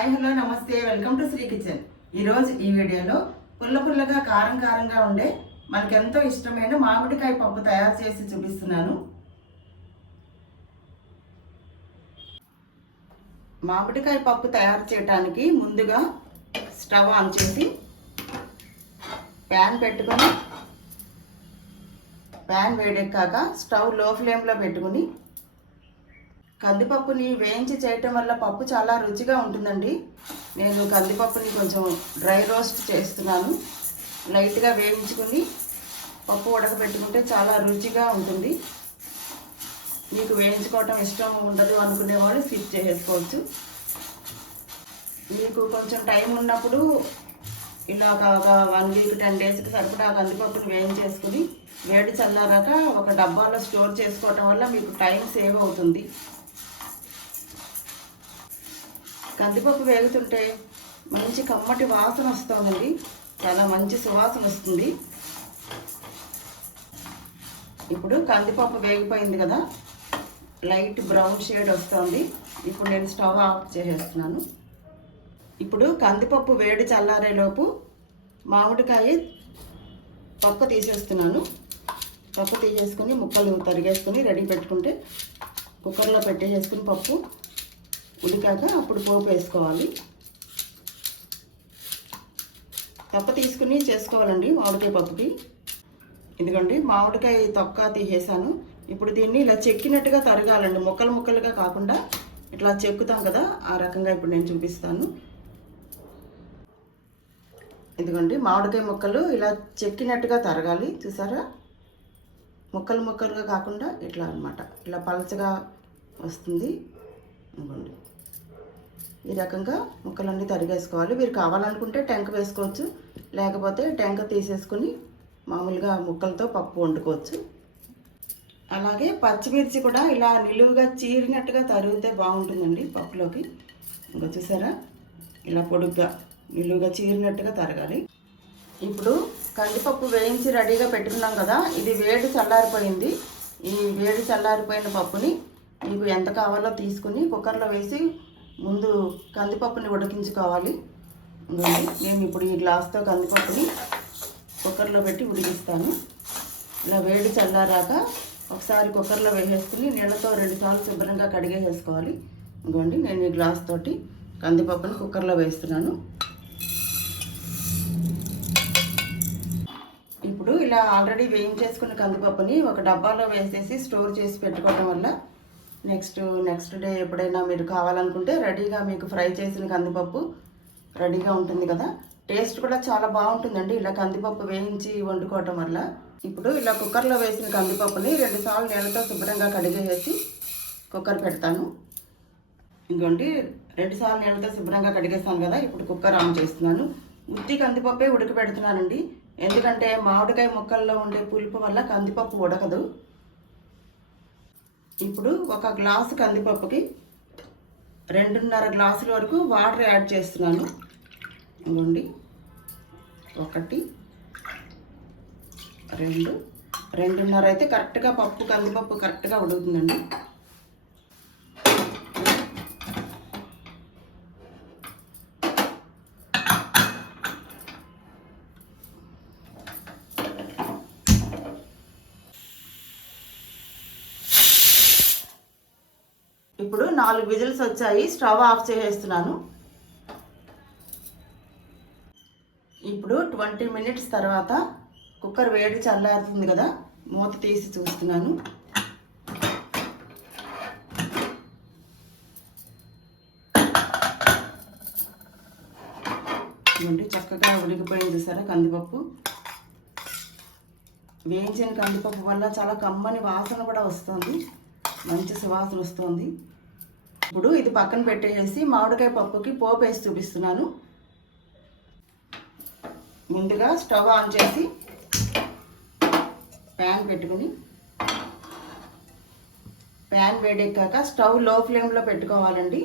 Hi hello namaste welcome to Sri kitchen. ఈరోజు ఈ వీడియోలో పుల్ల పుల్లగా కారం కారంగా ఉండే మనకెంతో ఇష్టమైన మామిడికాయ పప్పు తయారు చేసి చూపిస్తున్నాను. మామిడికాయ పప్పు తయారు చేయడానికి ముందుగా స్టవ్ ఆన్ చేసి ప్యాన్ పెట్టుకొని ప్యాన్ వేడెక్కాక స్టవ్లో ఫ్లేమ్లో పెట్టుకుని కందిపప్పుని వేయించి చేయటం వల్ల పప్పు చాలా రుచిగా ఉంటుందండి. నేను కందిపప్పుని కొంచెం డ్రై రోస్ట్ చేస్తున్నాను. లైట్గా వేయించుకుని పప్పు ఉడకబెట్టుకుంటే చాలా రుచిగా ఉంటుంది. మీకు వేయించుకోవటం ఇష్టం ఉండదు అనుకునే వాళ్ళు స్కిప్ చేసుకోవచ్చు. మీకు కొంచెం టైం ఉన్నప్పుడు ఇలా ఒక ఒక వన్ వీక్ టెన్ డేస్కి సరిపడా కందిపప్పుని వేయించేసుకుని వేడి చల్లారాక ఒక డబ్బాలో స్టోర్ చేసుకోవటం వల్ల మీకు టైం సేవ్ అవుతుంది. కందిపప్పు వేగుతుంటే మంచి కమ్మటి వాసన వస్తుందండి. చాలా మంచి సువాసన వస్తుంది. ఇప్పుడు కందిపప్పు వేగిపోయింది కదా లైట్ బ్రౌన్ షేడ్ వస్తుంది. ఇప్పుడు నేను స్టవ్ ఆఫ్ చేసేస్తున్నాను. ఇప్పుడు కందిపప్పు వేడి చల్లారేలోపు మామిడికాయ పప్పు తీసేస్తున్నాను. పప్పు తీసేసుకుని ముక్కలు తరిగేసుకుని రెడీ పెట్టుకుంటే కుక్కర్లో పెట్టేసేసుకుని పప్పు ఉడికాక అప్పుడు పోపు వేసుకోవాలి. తప్ప తీసుకుని చేసుకోవాలండి మామిడికాయ పప్పుకి. ఇదిగోండి మామిడికాయ తొక్క తీసేసాను. ఇప్పుడు దీన్ని ఇలా చెక్కినట్టుగా తరగాలండి. ముక్కలు ముక్కలుగా కాకుండా ఇట్లా చెక్కుతాం కదా ఆ రకంగా ఇప్పుడు నేను చూపిస్తాను. ఇదిగోండి మామిడికాయ ముక్కలు ఇలా చెక్కినట్టుగా తరగాలి. చూసారా? ముక్కలు ముక్కలుగా కాకుండా ఇట్లా అన్నమాట. ఇలా పలచగా వస్తుంది. ఇదిగోండి. ఈ రకంగా ముక్కలన్నీ తరిగేసుకోవాలి. మీరు కావాలనుకుంటే టెంక వేసుకోవచ్చు. లేకపోతే టెంక తీసేసుకుని మామూలుగా ముక్కలతో పప్పు వండుకోవచ్చు. అలాగే పచ్చిమిర్చి కూడా ఇలా నిలువుగా చీరినట్టుగా తరిగితే బాగుంటుందండి పప్పులోకి. ఇంకా చూసారా? ఇలా పొడుగ్గా నిలువుగా చీరినట్టుగా తరగాలి. ఇప్పుడు కందిపప్పు వేయించి రెడీగా పెట్టుకున్నాం కదా ఇది వేడి చల్లారిపోయింది. ఈ వేడి చల్లారిపోయిన పప్పుని మీకు ఎంత కావాలో తీసుకుని కుక్కర్లో వేసి ముందు కందిపప్పుని ఉడికించుకోవాలి. ఇదిగోండి. నేను ఇప్పుడు ఈ గ్లాస్తో కందిపప్పుని కుక్కర్లో పెట్టి ఉడికిస్తాను. ఇలా వేడి చల్లారాక ఒకసారి కుక్కర్లో వేసేసుకుని నీళ్ళతో రెండుసార్లు శుభ్రంగా కడిగేసేసుకోవాలి. ఇదిగోండి నేను ఈ గ్లాస్ తోటి కందిపప్పుని కుక్కర్లో వేస్తున్నాను. ఇప్పుడు ఇలా ఆల్రెడీ వేయించేసుకున్న కందిపప్పుని ఒక డబ్బాలో వేసేసి స్టోర్ చేసి పెట్టుకోవడం వల్ల నెక్స్ట్ నెక్స్ట్ డే ఎప్పుడైనా మీరు కావాలనుకుంటే రెడీగా మీకు ఫ్రై చేసిన కందిపప్పు రెడీగా ఉంటుంది కదా. టేస్ట్ కూడా చాలా బాగుంటుందండి. ఇలా కందిపప్పు వేయించి వండుకోవటం వల్ల. ఇప్పుడు ఇలా కుక్కర్లో వేసిన కందిపప్పుని రెండుసార్లు నీళ్ళతో శుభ్రంగా కడిగేసి కుక్కర్ పెడతాను. ఇంకోండి రెండుసార్లు నీళ్ళతో శుభ్రంగా కడిగేస్తాను కదా. ఇప్పుడు కుక్కర్ ఆన్ చేస్తున్నాను. ఉత్తి కందిపప్పే ఉడకబెడుతున్నానండి. ఎందుకంటే మామిడికాయ ముక్కల్లో ఉండే పులుపు వల్ల కందిపప్పు ఉడకదు. ఇప్పుడు ఒక గ్లాసు కందిపప్పుకి రెండున్నర గ్లాసుల వరకు వాటర్ యాడ్ చేస్తున్నాను. ఇవ్వండి ఒకటి రెండు. రెండున్నర అయితే కరెక్ట్గా పప్పు కందిపప్పు కరెక్ట్గా ఉడుకుతుందండి. ఇప్పుడు నాలుగు విజిల్స్ వచ్చాయి. స్టవ్ ఆఫ్ చేసేస్తున్నాను ఇప్పుడు ట్వంటీ మినిట్స్ తర్వాత కుక్కర్ వేడి చల్లారుతుంది కదా మూత తీసి చూస్తున్నాను. ఇదిగోండి చక్కగా ఉడికిపోయింది చూసారా కందిపప్పు. వేయించిన కందిపప్పు వల్ల చాలా కమ్మని వాసన కూడా వస్తుంది. మంచి సువాసన వస్తుంది. ఇప్పుడు ఇది పక్కన పెట్టేసి మామిడికాయ పప్పుకి పోపు వేసి చూపిస్తున్నాను. ముందుగా స్టవ్ ఆన్ చేసి ప్యాన్ పెట్టుకుని ప్యాన్ వేడెక్కాక స్టవ్లో ఫ్లేమ్లో పెట్టుకోవాలండి.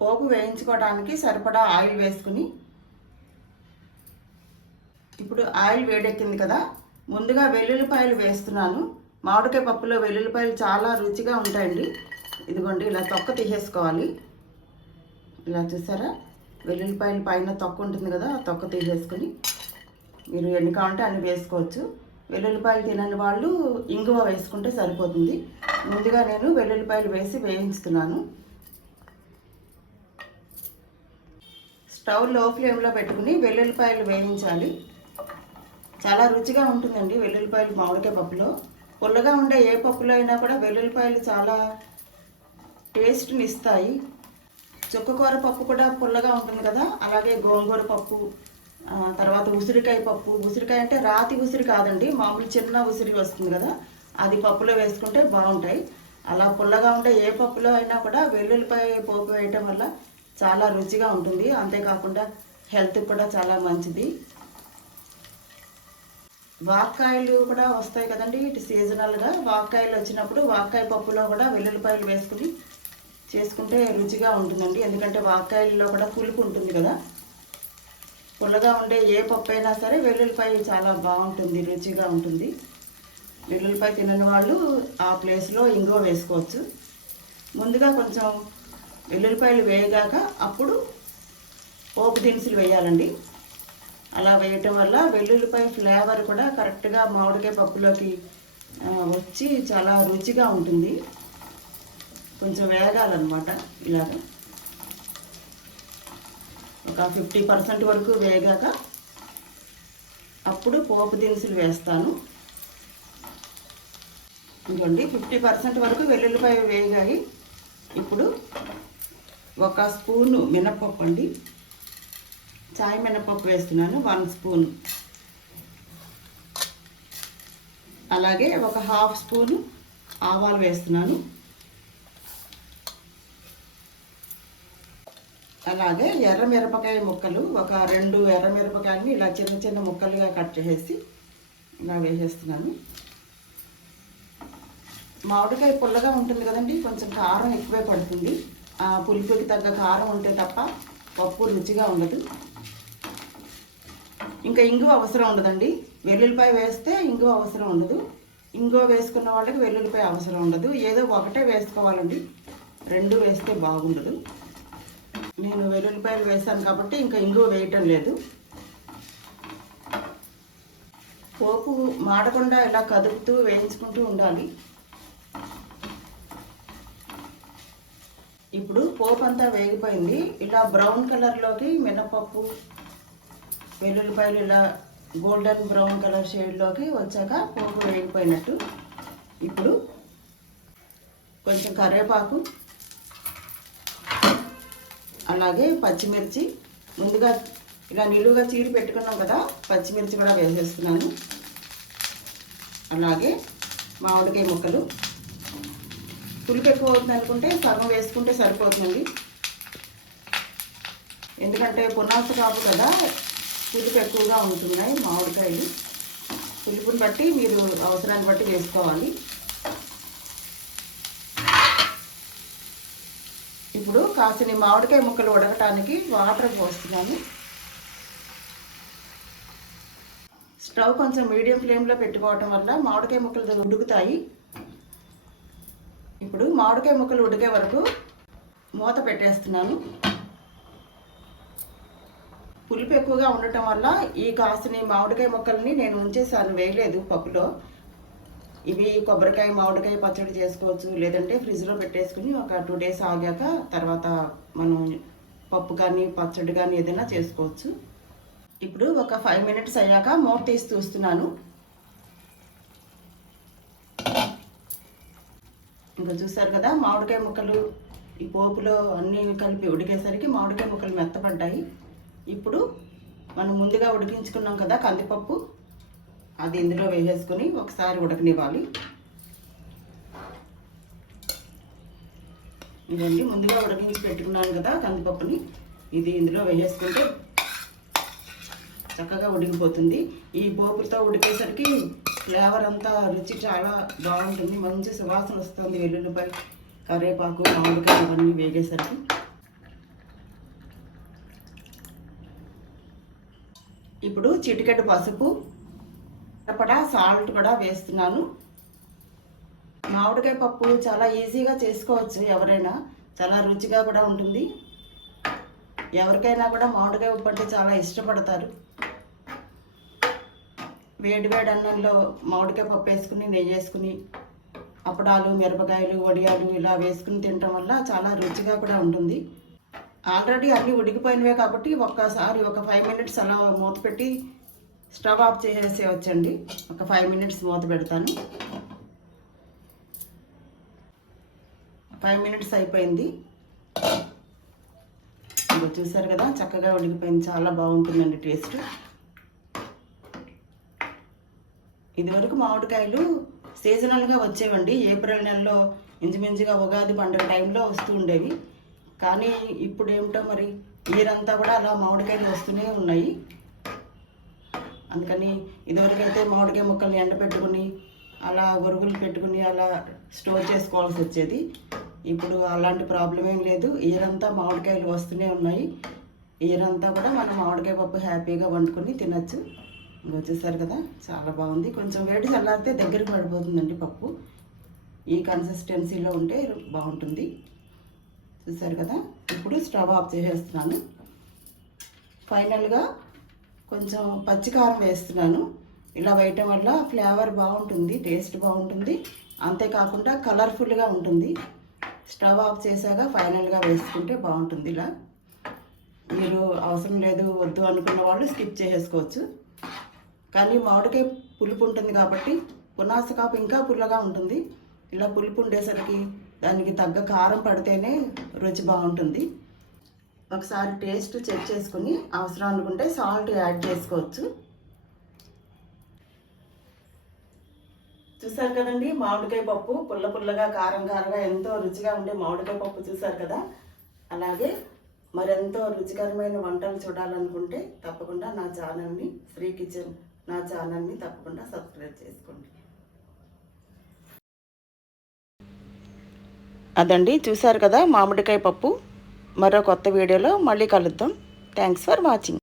పోపు వేయించుకోవడానికి సరిపడా ఆయిల్ వేసుకుని ఇప్పుడు ఆయిల్ వేడెక్కింది కదా ముందుగా వెల్లుల్లిపాయలు వేస్తున్నాను. మామిడికాయ పప్పులో వెల్లుల్లిపాయలు చాలా రుచిగా ఉంటాయండి. ఇదిగోండి ఇలా తొక్క తీసేసుకోవాలి. ఇలా చూసారా? వెల్లుల్లిపాయలు పైన తొక్క ఉంటుంది కదా ఆ తొక్క తీసేసుకొని మీరు ఎన్ని కావాలంటే అన్ని వేసుకోవచ్చు. వెల్లుల్లిపాయలు తినని వాళ్ళు ఇంగువ వేసుకుంటే సరిపోతుంది. ముందుగా నేను వెల్లుల్లిపాయలు వేసి వేయించుతున్నాను. స్టవ్లో ఫ్లేమ్లో పెట్టుకుని వెల్లుల్లిపాయలు వేయించాలి. చాలా రుచిగా ఉంటుందండి వెల్లుల్లిపాయలు మామిడికాయ పప్పులో. పుల్లగా ఉండే ఏ పప్పులో అయినా కూడా వెల్లుల్లిపాయలు చాలా టేస్ట్ని ఇస్తాయి చుక్కకూర పప్పు కూడా పుల్లగా ఉంటుంది కదా అలాగే గోంగూర పప్పు తర్వాత ఉసిరికాయ పప్పు. ఉసిరికాయ అంటే రాతి ఉసిరి కాదండి మామూలు చిన్న ఉసిరి వస్తుంది కదా అది పప్పులో వేసుకుంటే బాగుంటాయి. అలా పుల్లగా ఉండే ఏ పప్పులో అయినా కూడా వెల్లుల్లిపాయ పోపు వేయటం వల్ల చాలా రుచిగా ఉంటుంది. అంతేకాకుండా హెల్త్కి కూడా చాలా మంచిది. వాక్కాయలు కూడా వస్తాయి కదండి ఇటు సీజనల్గా. వాక్కాయలు వచ్చినప్పుడు వాక్కాయ పప్పులో కూడా వెల్లుల్లిపాయలు వేసుకుని చేసుకుంటే రుచిగా ఉంటుందండి. ఎందుకంటే వాకాయల్లో కూడా పులుపు ఉంటుంది కదా. పుల్లగా ఉండే ఏ పప్పు అయినా సరే వెల్లుల్లిపాయ చాలా బాగుంటుంది రుచిగా ఉంటుంది. వెల్లుల్లిపాయ తినని వాళ్ళు ఆ ప్లేస్లో ఇంగువ వేసుకోవచ్చు. ముందుగా కొంచెం వెల్లుల్లిపాయలు వేయగాక అప్పుడు పోపు దినుసులు వేయాలండి. అలా వేయటం వల్ల వెల్లుల్లిపాయ ఫ్లేవర్ కూడా కరెక్ట్గా మామిడికాయ పప్పులోకి వచ్చి చాలా రుచిగా ఉంటుంది. కొంచెం వేగాలన్నమాట ఇలాగ. ఒక ఫిఫ్టీ పర్సెంట్ వరకు వేగాక అప్పుడు పోపు దినుసులు వేస్తాను. ఇంకోండి ఫిఫ్టీ పర్సెంట్ వరకు వెల్లుల్లిపాయ వేగాయి. ఇప్పుడు ఒక స్పూను మినపప్పు అండి. చాయ్ మినపప్పు వేస్తున్నాను వన్ స్పూన్. అలాగే ఒక హాఫ్ స్పూను ఆవాలు వేస్తున్నాను. అలాగే ఎర్ర మిరపకాయ ముక్కలు ఒక రెండు ఎర్ర మిరపకాయలని ఇలా చిన్న చిన్న ముక్కలుగా కట్ చేసేసి ఇలా వేసేస్తున్నాను. మామిడికాయ పుల్లగా ఉంటుంది కదండి కొంచెం కారం ఎక్కువే పడుతుంది. ఆ తగ్గ కారం ఉంటే తప్ప పప్పు రుచిగా ఉండదు. ఇంకా ఇంగువ అవసరం ఉండదండి. వెల్లుల్లిపాయ వేస్తే ఇంగువ అవసరం ఉండదు. ఇంగువ వేసుకున్న వాళ్ళకి వెల్లుల్లిపాయ అవసరం ఉండదు. ఏదో ఒకటే వేసుకోవాలండి. రెండు వేస్తే బాగుండదు. నేను వెల్లుల్లిపాయలు వేసాను కాబట్టి ఇంకా ఇంగువ వేయటం లేదు. పోపు మాడకుండా ఇలా కదుపుతూ వేయించుకుంటూ ఉండాలి. ఇప్పుడు పోపు అంతా వేగిపోయింది. ఇలా బ్రౌన్ కలర్లోకి మినపప్పు వెల్లుల్లిపాయలు ఇలా గోల్డెన్ బ్రౌన్ కలర్ షేడ్లోకి వచ్చాక పోపు వేగిపోయినట్టు. ఇప్పుడు కొంచెం కరివేపాకు అలాగే పచ్చిమిర్చి. ముందుగా ఇలా నిలువుగా చీడి పెట్టుకున్నాం కదా పచ్చిమిర్చి కూడా వేసేస్తున్నాను. అలాగే మామిడికాయ ముక్కలు. పులుపు ఎక్కువ అవుతుంది అనుకుంటే సగం వేసుకుంటే సరిపోతుంది ఎందుకంటే పునాసు కాపు కదా పులుపు ఎక్కువగా ఉంటున్నాయి మామిడికాయలు. పులుపుని బట్టి మీరు అవసరాన్ని బట్టి వేసుకోవాలి. ఇప్పుడు కాసిన మామిడికాయ ముక్కలు ఉడకటానికి వాటర్ పోస్తున్నాను స్టవ్ కొంచెం మీడియం ఫ్లేమ్లో పెట్టుకోవటం వల్ల మామిడికాయ ముక్కలు ఉడుకుతాయి. ఇప్పుడు మామిడికాయ ముక్కలు ఉడికే వరకు మూత పెట్టేస్తున్నాను. పులుపు ఎక్కువగా ఉండటం వల్ల ఈ కాసిన మామిడికాయ ముక్కల్ని నేను ఉంచేసాను వేయలేదు పప్పులో. ఇవి కొబ్బరికాయ మామిడికాయ పచ్చడి చేసుకోవచ్చు. లేదంటే ఫ్రిడ్జ్లో పెట్టేసుకుని ఒక టూ డేస్ ఆగాక తర్వాత మనం పప్పు కానీ పచ్చడి కానీ ఏదైనా చేసుకోవచ్చు. ఇప్పుడు ఒక ఫైవ్ మినిట్స్ అయ్యాక మూత తీసి చూస్తున్నాను. ఇంకా చూసారు కదా మామిడికాయ ముక్కలు ఈ పోపులో అన్నీ కలిపి ఉడికేసరికి మామిడికాయ ముక్కలు మెత్తపడ్డాయి. ఇప్పుడు మనం ముందుగా ఉడికించుకున్నాం కదా కందిపప్పు. అది ఇందులో వేసేసుకుని ఒకసారి ఉడకనివ్వాలి. ఇదండి ముందుగా ఉడికించి పెట్టుకున్నాను కదా కందిపప్పుని. ఇది ఇందులో వేసేసుకుంటే చక్కగా ఉడికిపోతుంది. ఈ పోపులతో ఉడికేసరికి ఫ్లేవర్ అంతా రుచి చాలా బాగుంటుంది. మంచి సువాసన వస్తుంది వెల్లుల్లిపాయ కరివేపాకు మామిడికాయ అవన్నీ వేగేసరికి. ఇప్పుడు చిటికెడు పసుపు సరిపడా సాల్ట్ కూడా వేస్తున్నాను. మామిడికాయ పప్పు చాలా ఈజీగా చేసుకోవచ్చు ఎవరైనా. చాలా రుచిగా కూడా ఉంటుంది. ఎవరికైనా కూడా మామిడికాయ ఉప్పు అంటే చాలా ఇష్టపడతారు. వేడి వేడి అన్నంలో మామిడికాయ పప్పు వేసుకుని నెయ్యి వేసుకుని అప్పడాలు మిరపకాయలు వడియాలు ఇలా వేసుకుని తినటం వల్ల చాలా రుచిగా కూడా ఉంటుంది. ఆల్రెడీ అన్నీ ఉడికిపోయినవే కాబట్టి ఒక్కసారి ఒక ఫైవ్ మినిట్స్ అలా మూత పెట్టి స్టవ్ ఆఫ్ చేసేసేవచ్చండి ఒక ఫైవ్ మినిట్స్ మూత పెడతాను. ఫైవ్ మినిట్స్ అయిపోయింది. ఇప్పుడు చూసారు కదా చక్కగా ఉడికిపోయింది. చాలా బాగుంటుందండి టేస్ట్. ఇదివరకు మామిడికాయలు సీజనల్గా వచ్చేవండి. ఏప్రిల్ నెలలో ఇంచుమించుగా ఉగాది పండుగ టైంలో వస్తూ ఉండేవి. కానీ ఇప్పుడు ఏమిటో మరి ఈరంతా కూడా అలా మామిడికాయలు వస్తూనే ఉన్నాయి. అందుకని ఇదివరకైతే మామిడికాయ ముక్కల్ని ఎండపెట్టుకుని అలా గొరుగులు పెట్టుకుని అలా స్టోర్ చేసుకోవాల్సి వచ్చేది. ఇప్పుడు అలాంటి ప్రాబ్లం ఏం లేదు. ఇయరంతా మామిడికాయలు వస్తూనే ఉన్నాయి. ఈరంతా కూడా మనం మామిడికాయ పప్పు హ్యాపీగా వండుకొని తినచ్చు. వచ్చేసారు కదా చాలా బాగుంది. కొంచెం వేడి చల్లారితే దగ్గరికి పడిపోతుందండి పప్పు. ఈ కన్సిస్టెన్సీలో ఉంటే బాగుంటుంది. చూసారు కదా ఇప్పుడు స్టవ్ ఆఫ్ చేసేస్తున్నాను. ఫైనల్గా కొంచెం పచ్చికారం వేస్తున్నాను. ఇలా వేయటం వల్ల ఫ్లేవర్ బాగుంటుంది టేస్ట్ బాగుంటుంది. అంతేకాకుండా కలర్ఫుల్గా ఉంటుంది. స్టవ్ ఆఫ్ చేశాక ఫైనల్గా వేసుకుంటే బాగుంటుంది ఇలా. మీరు అవసరం లేదు వద్దు అనుకున్న వాళ్ళు స్కిప్ చేసేసుకోవచ్చు. కానీ మామిడికాయ పులుపు ఉంటుంది కాబట్టి పునాసకాపు ఇంకా పుల్లగా ఉంటుంది. ఇలా పులుపు ఉండేసరికి దానికి తగ్గ కారం పడితేనే రుచి బాగుంటుంది. ఒకసారి టేస్ట్ చెక్ చేసుకుని అవసరం అనుకుంటే సాల్ట్ యాడ్ చేసుకోవచ్చు. చూసారు కదండి మామిడికాయ పప్పు పుల్ల పుల్లగా కారం కారంగా ఎంతో రుచిగా ఉండే మామిడికాయ పప్పు చూసారు కదా? అలాగే మరెంతో రుచికరమైన వంటలు చూడాలనుకుంటే తప్పకుండా నా ఛానల్ని శ్రీ కిచెన్ నా ఛానల్ని తప్పకుండా సబ్స్క్రైబ్ చేసుకోండి. అదండి చూసారు కదా మామిడికాయ పప్పు? మరో కొత్త వీడియోలో మళ్ళీ కలుద్దాం. Thanks for watching